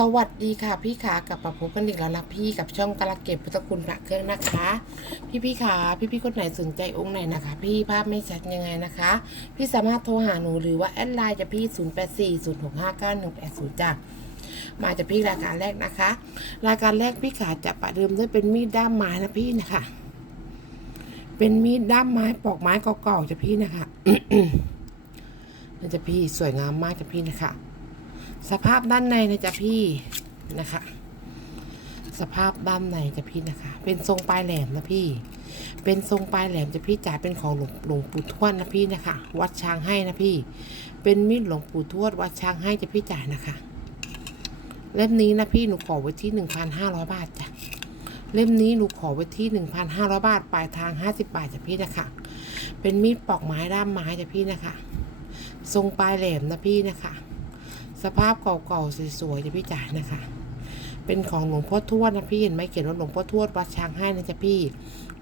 สวัสดีค่ะพี่ขากลับมาพบกันอีกแล้วนะพี่กับช่องกระเก็บพุทธคุณพระเครื่องนะคะ พี่พี่ขาพี่พี่คนไหนสนใจองค์ไหนนะคะ พี่ภาพไม่ชัดยังไงนะคะ พี่สามารถโทรหาหนูหรือว่าแอดไลน์จะพี่ 0 8 4 0 6 5 9 1 8 0จ้ะมาจากพี่รายการแรกนะคะ รายการแรกพี่ขาจะประเดิมด้วยเป็นมีดด้ามไม้นะพี่นะคะ เป็นมีดด้ามไม้ปอกไม้เก่าๆจะพี่นะคะนะจะพี่สวยงามมากจะพี่นะคะ สภาพด้านในนะจ๊ะพี่นะคะ สภาพด้านในจะพี่นะคะ เป็นทรงปลายแหลมนะพี่ เป็นทรงปลายแหลมจะพี่จ่ายเป็นของหลวงหลวงปู่ทวดนะพี่นะคะ วัดช้างให้นะพี่ เป็นมีดหลวงปู่ทวดวัดช้างให้จะพี่จ่ายนะคะ เล่มนี้นะพี่หนูขอไว้ที่หนึ่งพันห้าร้อยบาทจ้ะเล่มนี้หนูขอไว้ที่หนึ่งพันห้าร้อยบาทปลายทางห้าสิบบาทจ้ะพี่นะคะ เป็นมีดปอกไม้ด้ามไม้จ้ะพี่นะคะ ทรงปลายแหลมนะพี่นะคะ สภาพเก่าๆสวยๆจะพี่จ๋านะคะ เป็นของหลวงพ่อทวดนะพี่เห็นไหมเขียนว่าหลวงพ่อทวดวัดช้างให้นะจ๊ะพี่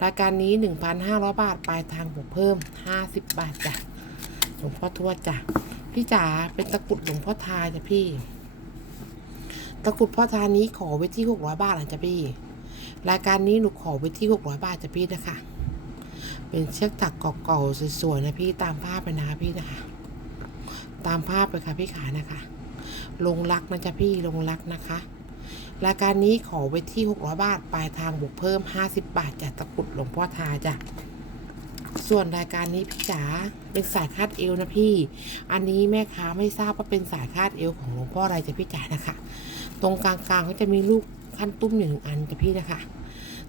รายการนี้ 1,500 บาทปลายทางบวกเพิ่ม 50 บาทจ้ะหลวงพ่อทวดจ้ะพี่จ๋าเป็นตะกรุดหลวงพ่อทาจ้ะพี่ ตะกรุดพ่อทานี้ขอไว้ที่ 600 บาทนะจ๊ะพี่ รายการนี้หนูขอไว้ที่ 600 บาทจ้ะพี่นะคะเป็นเชือกถักเก่าๆสวยๆนะพี่ตามภาพไปนะพี่นะคะ ตามภาพไปค่ะพี่ขานะคะ ลงรักนะจ๊ะพี่ลงรักนะคะ รายการนี้ขอไว้ที่ 600 บาท ปลายทางบวกเพิ่ม 50 บาทจากตะกรุดหลวงพ่อทาจ้ะส่วนรายการนี้พี่จ๋าเป็นสายคาดเอวนะพี่ อันนี้แม่ค้าไม่ทราบว่าเป็นสายคาดเอวของหลวงพ่ออะไรจะพี่จ๋านะคะ ตรงกลางๆก็จะมีลูกขั้นตุ้มอยู่หนึ่งอันจะพี่นะคะ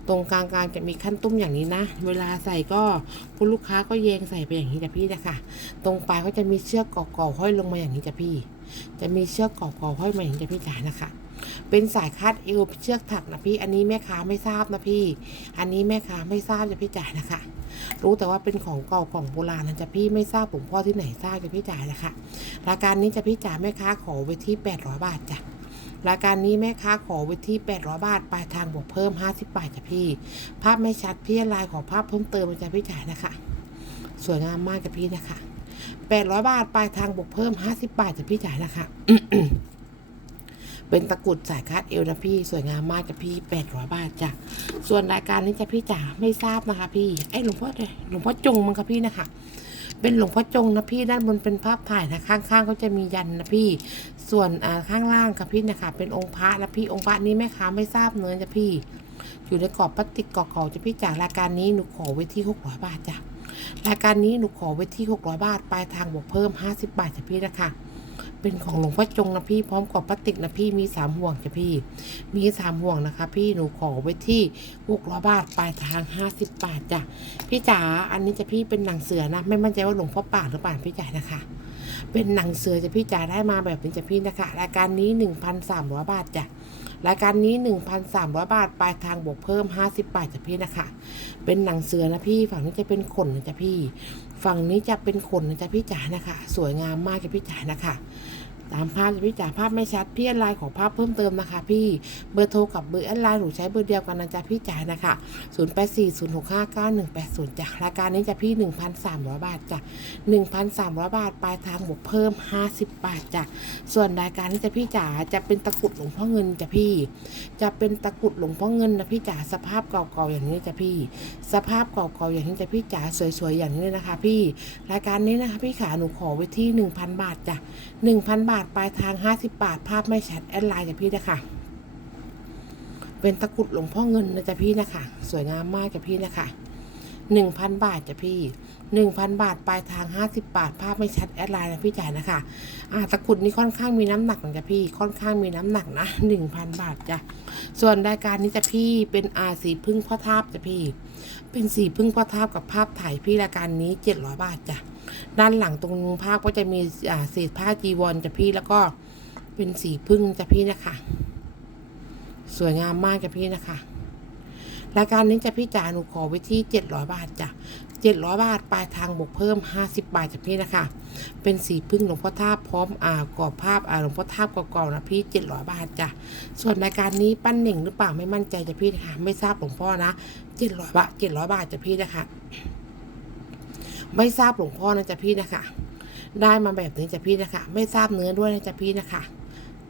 ตรงกลางๆจะมีขั้นตุ้มอย่างนี้นะ เวลาใส่ก็คุณลูกค้าก็แยงใส่ไปอย่างนี้จ้ะพี่นะคะ ตรงปลายก็จะมีเชือกก่อๆห้อยลงมาอย่างนี้จ้ะพี่ จะมีเชือกก่อๆห้อยมาอย่างนี้จ้ะพี่จ๋านะคะ เป็นสายคาดเอวเชือกถักนะพี่ อันนี้แม่ค้าไม่ทราบนะพี่ อันนี้แม่ค้าไม่ทราบจะพี่จ๋านะคะ รู้แต่ว่าเป็นของเก่าของโบราณนะจ๊ะพี่ไม่ทราบหลวงพ่อที่ไหนทราบจะพี่จ๋านะคะรายการนี้จะพี่จ๋าแม่ค้าขอไว้ที่800บาทจ้ะรายการนี้แม่ค้าขอไว้ที่ 800 บาท ปลายทางบวกเพิ่ม 50 บาทจ้ะพี่ ภาพไม่ชัดพี่ลายขอภาพเพิ่มเติมจ้ะพี่จ๋านะคะ สวยงามมากจ้ะพี่นะคะ 800 บาท ปลายทางบวกเพิ่ม 50 บาทจะพี่จ๋ายนะคะเป็นตะกรุดสายคาดเอวนะพี่สวยงามมากจ้ะพี่ 800 บาทจ้ะ ส่วนรายการนี้จ้ะพี่จ๋าไม่ทราบนะคะ พี่ ไอ้หลวงพ่อเนี่ยหลวงพ่อจงมั้งคะพี่นะคะเป็นหลวงพ่อจงนะพี่ด้านบนเป็นภาพถ่ายนะข้างๆก็จะมียันนะพี่ ส่วนอ่าข้างล่างค่ะพี่นะคะเป็นองค์พระนะพี่องค์พระนี้แม่ค้าไม่ทราบเนื้อจ้ะพี่ อยู่ในกรอบพลาสติกเก่าๆจ้ะพี่จากรายการนี้หนูขอไว้ที่600บาทจ้ะ รายการนี้หนูขอไว้ที่ 600 บาท ปลายทางบวกเพิ่ม 50 บาทจ้ะพี่นะคะ เป็นของหลวงพ่อจงนะพี่พร้อมกรอบพลาสติกนะพี่มีสามห่วงจ้ะพี่ มีสามห่วงนะคะ พี่หนูขอไว้ที่600บาทปลายทาง50บาทจ้ะพี่จ๋าอันนี้จะพี่เป็นหนังเสือนะ ไม่มั่นใจว่าหลวงพ่อป่าหรือเปล่าพี่จ๋านะคะเป็นหนังเสือจะพี่จ๋าได้มาแบบนี้จะพี่นะคะ รายการนี้ 1,300 บาทจ้ะ รายการนี้ 1,300 บาท ปลายทางบวกเพิ่ม 50 บาทจ้ะพี่นะคะ เป็นหนังเสือนะพี่ ฝั่งนี้จะเป็นขนนะจ้ะพี่ ฝั่งนี้จะเป็นขนนะจ๊ะพี่จ๋านะคะ สวยงามมากจ้ะพี่จ๋านะคะ ตามภาพจะพี่จ๋าภาพไม่ชัดพี่แอดไลน์ของภาพเพิ่มเติมนะคะ พี่เบอร์โทรกับเบอร์แอดไลน์หนูใช้เบอร์เดียวกันนะจ๊ะพี่จ๋านะคะ0840659180จ้ะรายการนี้จะพี่ 1,300 บาทจ้ะ1,300 บาทปลายทางบวกเพิ่ม 50 บาทจ้ะส่วนรายการนี้จะพี่จ๋าจะเป็นตะกรุดหลวงพ่อเงินจ้ะพี่ จะเป็นตะกรุดหลวงพ่อเงินนะพี่จ๋าสภาพเก่าๆอย่างนี้จ้ะพี่ สภาพเก่าๆอย่างนี้จ้ะพี่จ๋าสวยๆอย่างนี้นะคะ พี่รายการนี้นะคะพี่ขาหนูขอไว้ที่ 1,000 บาทจ้ะ1,000 บาทาทปลายทาง 50 บาท ภาพไม่ชัดแอดไลน์จ้ะพี่นะคะเป็นตะกุดหลวงพ่อเงินนะจ๊ะพี่นะคะสวยงามมากจ้ะพี่นะคะหนึ่งพันบาทจ้ะพี่หนึ่งพันบาทปลายทางห้าสิบบาท ภาพไม่ชัดแอดไลน์นะพี่จ่ายนะคะอ่าตะกุดนี้ค่อนข้างมีน้ำหนักนะจ้ะพี่ค่อนข้างมีน้ำหนักนะหนึ่งพันบาทจ้ะส่วนรายการนี้จ้ะพี่เป็นอาสีพึ่งพ่อทาบจ้ะพี่ เป็นสีพึ่งพ่อทาบกับภาพถ่ายพี่รายการนี้เจ็ดร้อยบาทจ้ะ ด้านหลังตรงภาพก็จะมีอ่าสีผ้าจีวรจ้ะพี่แล้วก็เป็นสีพึ่งจ้ะพี่นะคะ สวยงามมากจ้ะพี่นะคะรายการนี้จะพี่จ๋าหนูขอไว้ที่ 700 บาทจ้ะ700 บาทปลายทางบวกเพิ่ม 50 บาทจะพี่นะคะ เป็นสีพึ่งหลวงพ่อท่าพร้อมอ่ากรอบภาพอ่าหลวงพ่อท่าก่อนๆนะพี่ 700 บาทจ้ะ ส่วนรายการนี้ปั้นหน่งหรือเปล่าไม่มั่นใจจ้ะพี่นะคะไม่ทราบหลวงพ่อนะ 700 บาท 700 บาทจ้ะพี่นะคะ ไม่ทราบหลวงพ่อนะจ้ะพี่นะคะ ได้มาแบบนี้จ้ะพี่นะคะ ไม่ทราบเนื้อด้วยนะจ้ะพี่นะคะ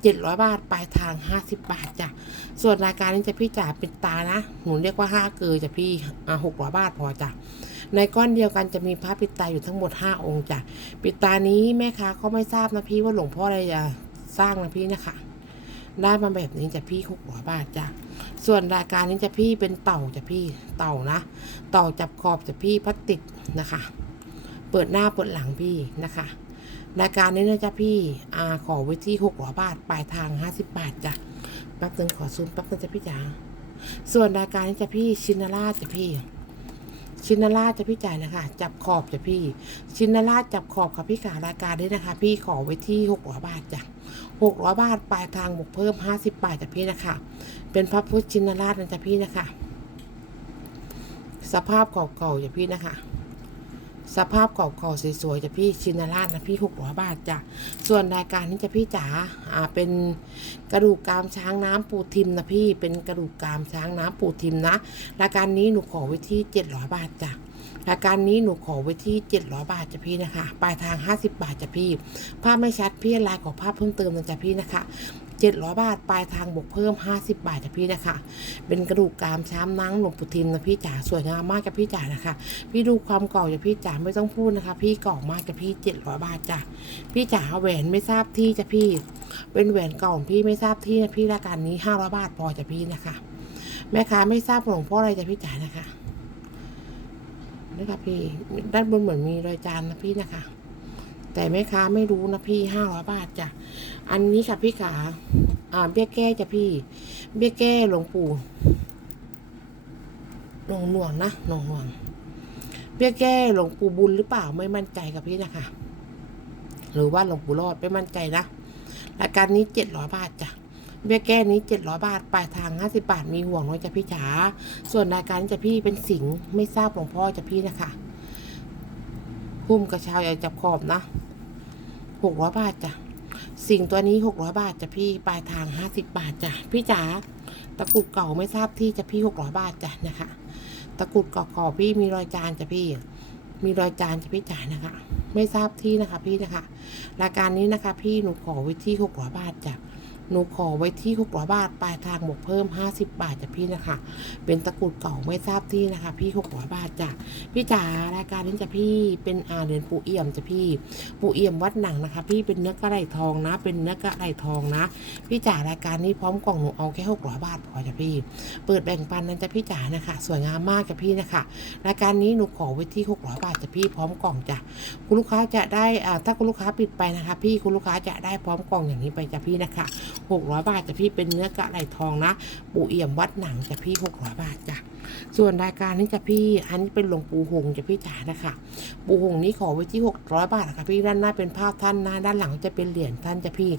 จ็ดร้อยบาท ปลายทางห้าสิบบาทจ้ะ ส่วนรายการนี้จะพี่จ๋าเป็นตานะ หนูเรียกว่าห้าเกอจะพี่อ่าหกร้อยบาทพอจ้ะ ในก้อนเดียวกันจะมีพระปิดตาอยู่ทั้งหมดห้าองค์จ้ะ ปิดตานี้แม่ค้าก็ไม่ทราบนะพี่ว่าหลวงพ่ออะไรจะสร้างนะพี่นะคะ ได้มาแบบนี้จะพี่หกร้อยบาทจ้ะ ส่วนรายการนี้จะพี่เป็นเต่าจะพี่เต่านะ เต่าจับขอบจะพี่พลาสติกนะคะ เปิดหน้าเปิดหลังพี่นะคะ รายการนี้นะจ๊ะพี่อาขอไว้ที่หกร้อยบาทปลายทางห้าสิบบาทจ้ะแป๊บนึงขอซูมแป๊บนึงจ้ะพี่จ๋าส่วนรายการนี้จะพี่ชินาราจะพี่ชินาราชจะพี่จ่ายนะคะ จับขอบจะพี่ ชินาราชจับขอบค่ะพี่ขารายการนี้นะคะ พี่ขอไว้ที่หกร้อยบาทจ้ะ หกร้อยบาท ปลายทางบวกเพิ่มห้าสิบบาทจ้ะพี่นะคะ เป็นพระพุทธชินราชนะจ๊ะพี่นะคะ สภาพเก่าๆจ้ะพี่นะคะ สภาพเก่าๆสวยๆจะพี่ชินราชนะพี่หกร้อยบาทจ้ะ ส่วนรายการนี้จะพี่จ๋า อ่า เป็นกระดูกกามช้างน้ำปูทิมนะพี่ เป็นกระดูกกามช้างน้ำปูทิมนะ รายการนี้หนูขอไว้ที่เจ็ดร้อยบาทจ้ะ รายการนี้หนูขอไว้ที่เจ็ดร้อยบาทจ้ะพี่นะคะ ปลายทางห้าสิบบาทจ้ะพี่ ภาพไม่ชัดพี่ไลน์ขอภาพเพิ่มเติมนะจ๊ะพี่นะคะเจ็ดร้อยบาท ปลายทางบวกเพิ่มห้าสิบบาทจ้ะพี่นะคะ เป็นกระดูกกรามช้ำนังหลวงปู่ทิมนะพี่จ๋า สวยงามมากจ้ะพี่จ๋านะคะ พี่ดูความเก่าจ้ะพี่จ๋าไม่ต้องพูดนะคะ พี่เก่ามากจ้ะพี่เจ็ดร้อยบาทจ้ะ พี่จ๋าแหวนไม่ทราบที่จ้ะพี่ เป็นแหวนเก่าของพี่ไม่ทราบที่นะพี่รายการนี้ห้าร้อยบาทพอจ้ะพี่นะคะ แม่ค้าไม่ทราบหลวงพ่ออะไรจ้ะพี่จ๋านะคะ นะคะพี่ด้านบนเหมือนมีรอยจานนะพี่นะคะ แต่แม่ค้าไม่รู้นะพี่ห้าร้อยบาทจ้ะอันนี้ค่ะพี่ขาอ่าเบี้ยแก้จ้ะพี่ เบี้ยแก้หลวงปู่หลวงหน่วงนะหลวงหน่วง เบี้ยแก้หลวงปู่บุญหรือเปล่าไม่มั่นใจกับพี่นะคะ หรือว่าหลวงปู่รอดไม่มั่นใจนะรายการนี้เจ็ดร้อยบาทจ้ะ เบี้ยแก้นี้เจ็ดร้อยบาท ปลายทางห้าสิบาท มีห่วงน้อยจะพี่จ๋า ส่วนรายการจะพี่เป็นสิงไม่ทราบหลวงพ่อจะพี่นะคะพุ่มกระเช้าใหญ่จับขอบนะหกร้อยบาทจ้ะ สิงตัวนี้หกร้อยบาทจ้ะพี่ ปลายทางห้าสิบบาทจ้ะ พี่จ๋า ตะกรุดเก่าไม่ทราบที่จะพี่หกร้อยบาทจ้ะนะคะ ตะกรุดเก่าๆพี่มีรอยจานจ้ะพี่ มีรอยจานจ้ะพี่จ๋านะคะ ไม่ทราบที่นะคะ พี่นะคะ รายการนี้นะคะ พี่หนูขอไว้ที่หกร้อยบาทจ้ะ หนูขอไว้ที่หกร้อยบาทปลายทางบวกเพิ่มห้าสิบบาทจ้ะพี่นะคะ เป็นตะกรุดเก่าไม่ทราบที่นะคะ พี่หกร้อยบาทจ้ะพี่จ๋ารายการนี้จะพี่เป็นอาเดือนปูเอี่ยมจ้ะพี่ ปูเอี่ยมวัดหนังนะคะ พี่เป็นเนื้อกระไรทองนะ เป็นเนื้อกระไรทองนะ พี่จ๋ารายการนี้พร้อมกล่องหนูเอาแค่หกร้อยบาทพอจ้ะพี่ เปิดแบ่งปันนั้นจะพี่จ๋านะคะ สวยงามมากจ้ะพี่นะคะรายการนี้หนูขอไว้ที่หกร้อยบาทจ้ะพี่พร้อมกล่องจ้ะคุณลูกค้าจะได้อ่าถ้าคุณลูกค้าปิดไปนะคะ พี่คุณลูกค้าจะได้พร้อมกล่องอย่างนี้ไปจ้ะพี่นะคะหกร้อยบาทจ้ะพี่เป็นเนื้อกระไรทองนะ ปูเอี่ยมวัดหนังจ้ะพี่หกร้อยบาทจ้ะส่วนรายการนี้จ้ะพี่ อันนี้เป็นหลวงปู่หงจ้ะพี่จ๋านะคะ ปู่หงนี้ขอไว้ที่ 600 บาทนะคะพี่ด้านหน้าเป็นภาพท่านนะด้านหลังจะเป็นเหรียญท่านจะพี่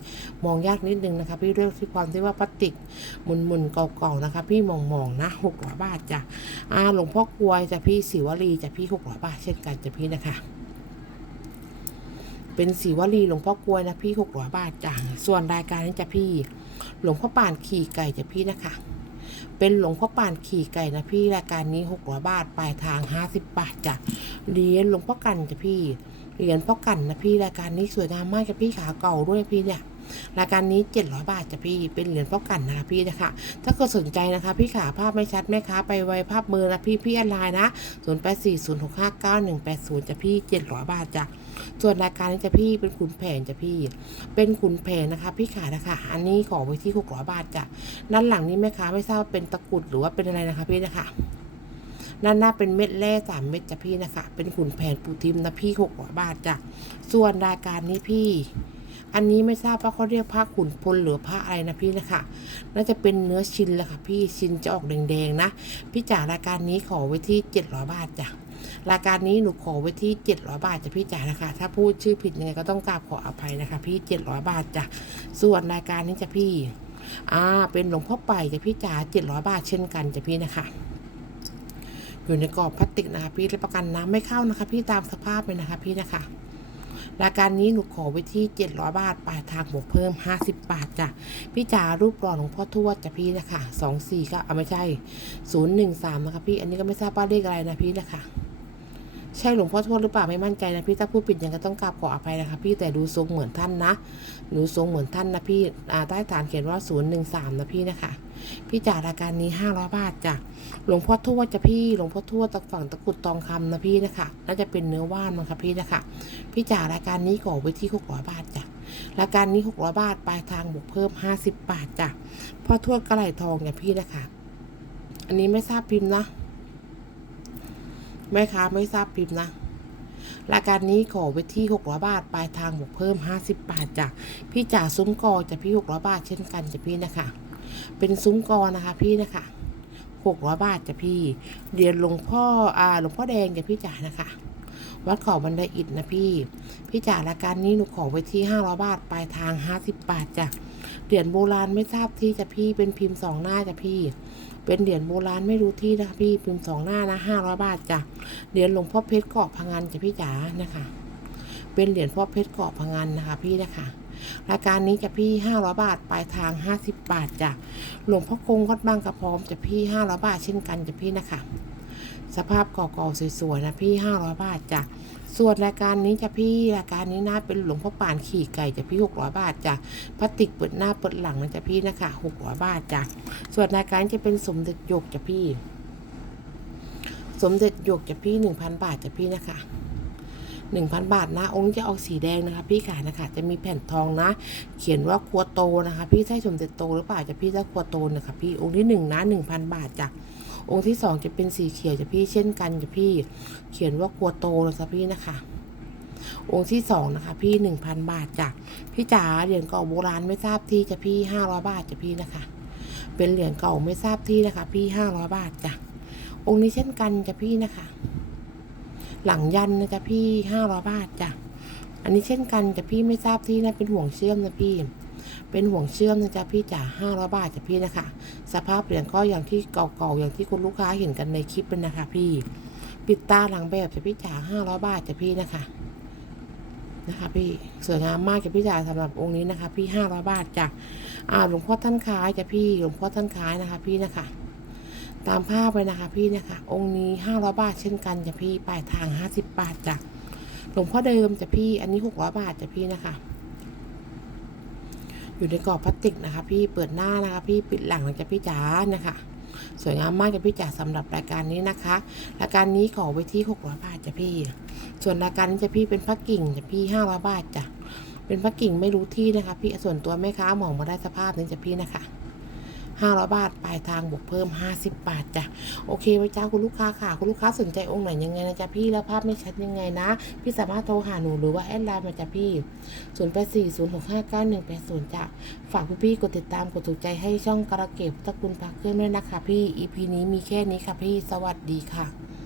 มองยากนิดนึงนะคะ พี่เรื่องที่ความที่ว่าพลาสติกมุนมุนๆเก่าๆนะคะ พี่มองมองๆนะ 600 บาทจ้ะอ่าหลวงพ่อกวยจะพี่ศิวลีจะพี่ 600 บาทเช่นกันจะพี่นะคะ เป็นสีวลีหลวงพ่อกลวยนะพี่หกร้อยบาทจ้ะส่วนรายการนี้จะพี่ หลวงพ่อป่านขี่ไก่จะพี่นะคะ เป็นหลวงพ่อป่านขี่ไก่นะพี่รายการนี้หกร้อยบาทปลายทางห้าสิบบาทจ้ะเหรียญหลวงพ่อกันจะพี่เหรียญพ่อกันนะพี่รายการนี้สวยงามมากจะพี่ขาเก่าด้วยพี่เนี่ย รายการนี้ 700 บาทจ้ะพี่เป็นเหรียญพ่อกันนะคะพี่นะคะถ้าเกิดสนใจนะคะ พี่ขาภาพไม่ชัดแม่ค้าไปไวภาพเบอร์นะพี่พี่ออนไลน์นะ0 8 4 0 6 5 9 1 8 0จ้ะพี่ 700 บาทจ้ะส่วนรายการนี้จะพี่เป็นขุนแผนจะพี่ เป็นขุนแผนนะคะ พี่ขานะคะ อันนี้ขอไว้ที่600บาทจ้ะด้านหลังนี้แม่ค้าไม่ทราบเป็นตะกรุดหรือว่าเป็นอะไรนะคะพี่นะคะด้านหน้าเป็นเม็ดแร่สามเม็ดจ้ะพี่นะคะ เป็นขุนแผนปูทิมนะพี่หกร้อยบาทจ้ะส่วนรายการนี้พี่ อันนี้ไม่ทราบว่าเขาเรียกผ้าขุนพลหรือผ้าอะไรนะพี่นะคะ น่าจะเป็นเนื้อชินแหละค่ะพี่ชินจะออกแดงๆนะ พี่จ๋ารายการนี้ขอไว้ที่เจ็ดร้อยบาทจ้ะรายการนี้หนูขอไว้ที่เจ็ดร้อยบาทจ้ะพี่จ๋านะคะ ถ้าพูดชื่อผิดยังไงก็ต้องกราบขออภัยนะคะ พี่เจ็ดร้อยบาทจ้ะส่วนรายการนี้จ้ะพี่อ่าเป็นหลวงพ่อไปจ้ะพี่จ๋าเจ็ดร้อยบาทเช่นกันจ้ะพี่นะคะอยู่ในกรอบพลาสติกนะคะพี่รับประกันน้ำไม่เข้านะคะ พี่ตามสภาพเลยนะคะพี่นะคะ รายการนี้หนูขอไว้ที่เจ็ดร้อยบาท ปลายทางบวกเพิ่มห้าสิบาทจ้ะ พี่จ๋ารูปหล่อหลวงพ่อทวดจ้ะพี่นะคะสองสี่ก็เอาไม่ใช่ศูนย์หนึ่งสามนะคะพี่ อันนี้ก็ไม่ทราบว่าเลขอะไรนะพี่นะคะ ใช่หลวงพ่อทวดหรือเปล่าไม่มั่นใจนะพี่ ถ้าพูดผิดยังก็ต้องกราบขออภัยนะคะพี่ แต่ดูทรงเหมือนท่านนะ หนูทรงเหมือนท่านนะพี่ อ่า ใต้ฐานเขียนว่าศูนย์หนึ่งสามนะพี่นะคะ พี่จ่ายรายการนี้ห้าร้อยบาทจ้ะหลวงพ่อทวดจะพี่หลวงพ่อทวดตะฝั่งตะกุดทองคำนะพี่นะคะน่าจะเป็นเนื้อว่านมั้งคะพี่นะคะพี่จ่ายรายการนี้ก่อไว้ที่หกร้อยบาทจ้ะรายการนี้หกร้อยบาทปลายทางบวกเพิ่มห้าสิบบาทจ้ะพ่อทวดกระไหลทองเนี่ยพี่นะคะอันนี้ไม่ทราบพิมพ์นะแม่ค้าไม่ทราบพิมพ์นะรายการนี้ขอไว้ที่600บาท ปลายทางบวกเพิ่ม 50 บาทจ้ะพี่จ่าซุ้มกอจะพี่600บาทเช่นกันจะพี่นะคะ เป็นซุ้มกอนะคะ พี่นะคะ600บาทจ้ะพี่เรียนหลวงพ่ออ่าหลวงพ่อแดงจ้ะพี่จ่านะคะ วัดเขาบันไดอิฐนะพี่ พี่จ่ารายการนี้หนูขอไว้ที่500บาทปลายทาง50บาทจ้ะเหรียญโบราณไม่ทราบที่จ้ะพี่เป็นพิมพ์สองหน้าจ้ะพี่ เป็นเหรียญโบราณไม่รู้ที่นะคะพี่พิมพ์สองหน้านะห้าร้อยบาทจ้ะเหรียญหลวงพ่อเพชรเกาะพังงานจ้ะพี่จ๋านะคะ เป็นเหรียญพ่อเพชรเกาะพังงานนะคะ พี่นะคะ รายการนี้จะพี่ห้าร้อยบาทปลายทางห้าสิบบาทจ้ะหลวงพ่อคงวัดบางกระพร้อมจะพี่ห้าร้อยบาทเช่นกันจะพี่นะคะ สภาพก่าๆสวยๆนะพี่ห้าร้อยบาทจ้ะส่วนรายการนี้จะพี่รายการนี้นะเป็นหลวงพ่อป่านขี่ไก่จะพี่หกร้อยบาทจ้ะพลาสติกเปิดหน้าเปิดหลังนะจะพี่นะคะหกร้อยบาทจ้ะส่วนรายการจะเป็นสมเด็จหยกจะพี่ สมเด็จหยกจะพี่หนึ่งพันบาทจะพี่นะคะ หนึ่งพันบาทนะ องค์จะออกสีแดงนะคะ พี่ขานะคะ จะมีแผ่นทองนะ เขียนว่าครัวโตนะคะ พี่ใช่สมเด็จโตหรือเปล่าจะพี่ถ้าครัวโตนะคะ พี่องค์ที่หนึ่งนะหนึ่งพันบาทจ้ะองค์ที่สองจะเป็นสีเขียวจะพี่เช่นกันจะพี่เขียนว่าครัวโตนะคะพี่นะคะองค์ที่สองนะคะพี่หนึ่งพันบาทจ้ะพี่จ๋าเหรียญเก่าโบราณไม่ทราบที่จะพี่ห้าร้อยบาทจะพี่นะคะ เป็นเหรียญเก่าไม่ทราบที่นะคะ พี่ห้าร้อยบาทจ้ะองค์นี้เช่นกันจะพี่นะคะ หลังยันนะจ๊ะพี่ห้าร้อยบาทจ้ะอันนี้เช่นกันจ้ะพี่ไม่ทราบที่นะเป็นห่วงเชื่อมนะพี่ เป็นห่วงเชื่อมนะจ๊ะพี่จ๋าห้าร้อยบาทจ้ะพี่นะคะ สภาพเหรียญก็อย่างที่เก่าๆอย่างที่คุณลูกค้าเห็นกันในคลิปเป็นนะคะ พี่ ปิดตาหลังแบบจ้ะพี่จ๋าห้าร้อยบาทจ้ะพี่นะคะนะคะพี่สวยงามมากจ้ะพี่จ๋าสำหรับองค์นี้นะคะ พี่ห้าร้อยบาทจ้ะอ่าหลวงพ่อท่านคล้ายจ้ะพี่หลวงพ่อท่านคล้ายนะคะ พี่นะคะ ตามภาพไปนะคะพี่นะคะ องค์นี้ห้าร้อยบาทเช่นกันจ้ะพี่ปลายทางห้าสิบบาทจ้ะหลวงพ่อเดิมจ้ะพี่ อันนี้หกร้อยบาทจ้ะพี่นะคะ อยู่ในกรอบพลาสติกนะคะ พี่เปิดหน้านะคะพี่ปิดหลังนะจ้ะพี่จ๋านะคะสวยงามมากจ้ะพี่จ๋าสำหรับรายการนี้นะคะรายการนี้ขอไว้ที่หกร้อยบาทจ้ะพี่ ส่วนรายการนี้จ้ะพี่เป็นพักกิ่งจ้ะพี่ห้าร้อยบาทจ้ะเป็นพักกิ่งไม่รู้ที่นะคะ พี่ส่วนตัวแม่ค้ามองมาได้สภาพนี้จ้ะพี่นะคะ ห้าร้อยบาท ปลายทางบวกเพิ่มห้าสิบบาทจ้ะ โอเคไว้จ้าคุณลูกค้าค่ะ คุณลูกค้าสนใจองค์ไหนยังไงนะจ๊ะพี่ แล้วภาพไม่ชัดยังไงนะ พี่สามารถโทรหาหนูหรือว่าแอดไลน์มาจ้ะพี่ศูนย์แปดสี่ศูนย์หกห้าเก้าหนึ่งแปดศูนย์จ้ะ ฝากพี่ๆกดติดตามกดถูกใจให้ช่องกระเก็บตะกุลพักเครื่องด้วยนะคะพี่ EP นี้มีแค่นี้ค่ะพี่ สวัสดีค่ะ